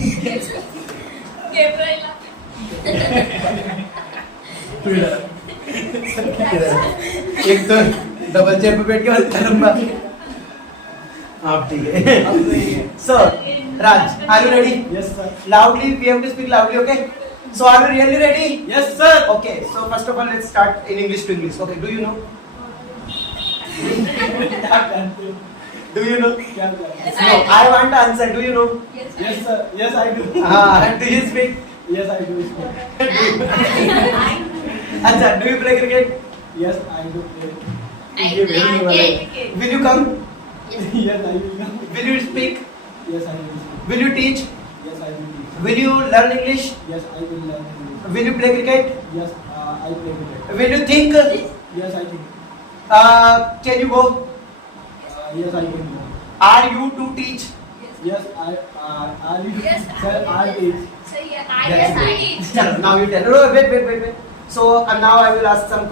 Yes, sir. Loudly, we have to speak loudly, okay? So, are you really ready? Yes, sir. Okay, so first of all, let's start in English to English. Okay, do you know? Do you know? Yes, No, I want to answer. Do you know? sir. Yes, I do. Do you speak? Yes, I do. Acha, do you play cricket? Yes, I do play. Will you come? Yes, I will. Will you speak? Yes, I will. Will you teach? Yes, I will. Will you learn English? Yes, I will learn English. Will you play cricket? Yes, I play cricket. Will you think? Yes, I think. Can you go? Yes, I can. Are you to teach? Yes, I will. Yes, Sir, I teach. Chalo, now you tell. No, wait. So now I will ask some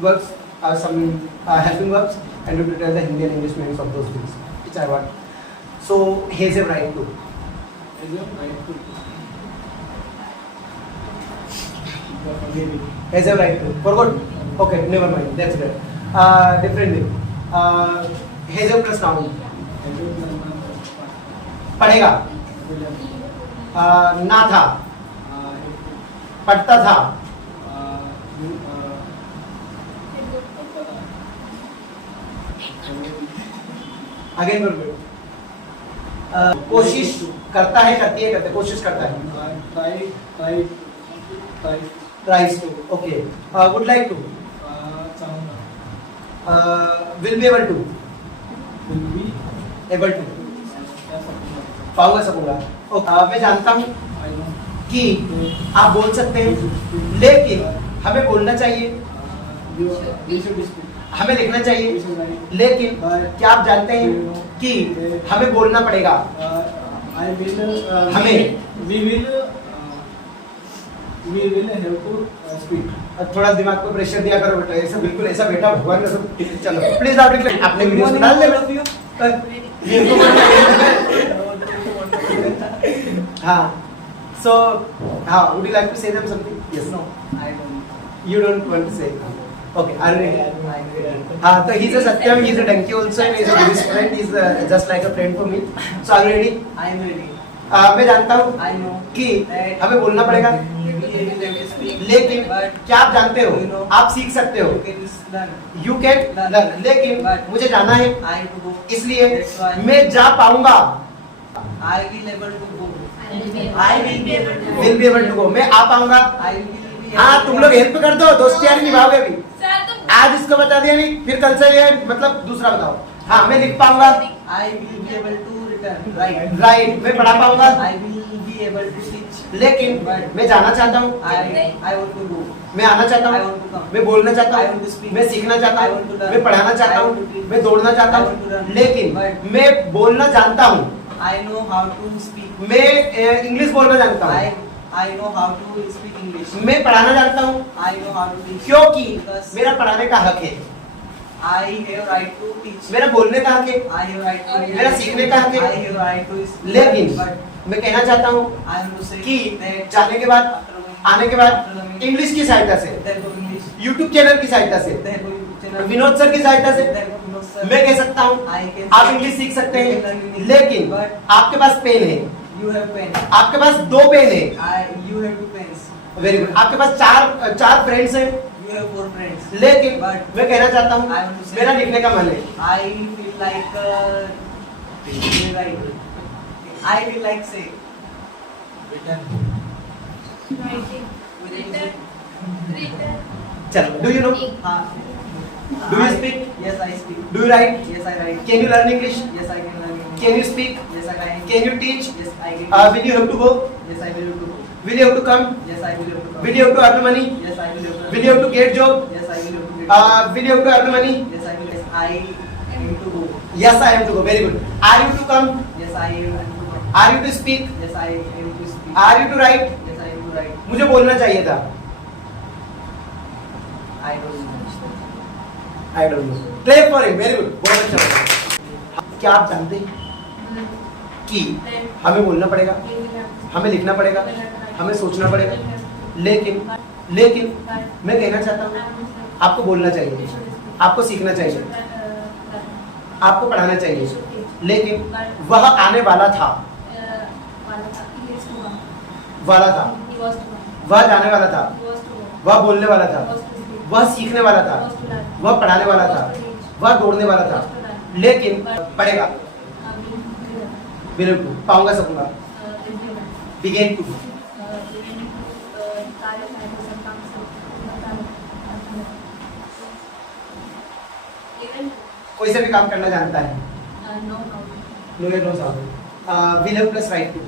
words, some helping verbs, and you will tell the Hindi and English meanings of those things, which I want. So he has a right to. Is it right to? Has a right to. Forgot? Okay, never mind. That's good. Differently. Has a plus noun. पढ़ेगा. ना था. पढ़ता था. Again कोशिश करता है, करती है, करते, कोशिश करता है. Tries to. Okay. Would like to. Will be able to. Able to. पाऊंगा, सकूंगा. मैं जानता हूँ कि आप बोल सकते हैं, लेकिन हमें बोलना चाहिए, हमें लिखना चाहिए, लेकिन क्या आप जानते हैं कि हमें बोलना पड़ेगा? हमें we will have to speak. थोड़ा दिमाग को प्रेशर दिया करो बेटा, ऐसा बिल्कुल ऐसा बेटा भगवान का सब. चलो प्लीज आप अपने वीडियोस में डाल दे. हाँ, so would you like to say them something? Yes, no, I don't. you don't want to say. Okay, are you ready? हाँ, तो he's a Satyam, he's a donkey also, and he's a Buddhist friend. He's just like a friend for me. So are you ready? I am ready. मैं जानता हूँ I know कि हमें बोलना पड़ेगा, लेकिन क्या आप जानते हो, आप सीख सकते हो, you can learn, लेकिन मुझे जाना है, इसलिए मैं जा पाऊंगा. I will able to go. will be able to go, मैं आ पाऊंगा. हाँ, तुम लोग हेल्प कर दो, दोस्ती यारी निभाओगे अभी. आज इसको बता दिया नहीं, फिर कल से ये मतलब दूसरा बताओ. हाँ, मैं लिख पाऊंगा. I will be able to return. Right, मैं पढ़ा पाऊंगा. I will be able to teach. लेकिन मैं जाना चाहता हूँ, I want to go. मैं आना चाहता I हूँ, want to come. मैं बोलना चाहता I want to हूँ, speak. मैं सीखना चाहता I हूँ, want to learn. मैं पढ़ाना चाहता I हूँ, want to teach. मैं दौड़ना चाहता I want to हूँ, run. लेकिन But मैं बोलना जानता हूँ, I know how to speak. मैं इंग्लिश बोलना जानता हूँ, I know how to speak English. मैं पढ़ाना जानता हूँ, I know how to teach. क्योंकि Because मेरा पढ़ाने का हक है, I have right to teach. मेरा बोलने का हक है, I have right to. मेरा सीखने का हक है. I have right to. लेकिन But मैं कहना चाहता हूँ I am to say कि that जाने के बाद, आने के बाद इंग्लिश की सहायता से, English. यूट्यूब चैनल की सहायता से, विनोद सर की सहायता से मैं कह सकता हूँ आप इंग्लिश सीख सकते हैं, लेकिन आपके पास पेन है, You have pen. आपके पास 2 पेन है. You have 2 pens. Very good. आपके पास चार फ्रेंड्स हैं, You have 4 friends. लेकिन But मैं कहना चाहता हूँ I want to say मेरा लिखने का मन है. I feel like I feel like say चलो, do you know, do you I- speak, Yes, I speak. Do you write, Yes, I write. Can you learn English, Yes, I can learn English. Can you speak, Yes, I can. Can you teach, Yes, I can. Will you have to go, Yes, I will do. Will you have to come, Yes, I will do. Will you have to earn money, Yes, I will do. Will you have to get job, Yes, I will do. Will you have to earn money. Yes, I will. Yes, I am to go. Yes, I am to go. Very good. Are you to come? Yes, I am to go. Are you to speak? Yes, I am to speak. Are you to write? Yes, I am to write. मुझे बोलना चाहिए था. I don't know. I don't know. Clap for him. Very good. बहुत अच्छा लगा. क्या आप जानते हैं कि हमें बोलना पड़ेगा, हमें लिखना पड़ेगा, हमें सोचना पड़ेगा, लेकिन मैं कहना चाहता हूँ आपको बोलना चाहिए, आपको सीखना चाहिए, आपको पढ़ाना चाहिए, लेकिन वह आने वाला था, वह जाने वाला था, वह बोलने वाला था, वह सीखने वाला था, वह पढ़ाने वाला था, वह दौड़ने वाला था, लेकिन पढ़ेगा, बिल्कुल पाऊंगा सकूंगा, बिगेन टू, कोई सा भी काम करना जानता है, no no no, will have plus right to,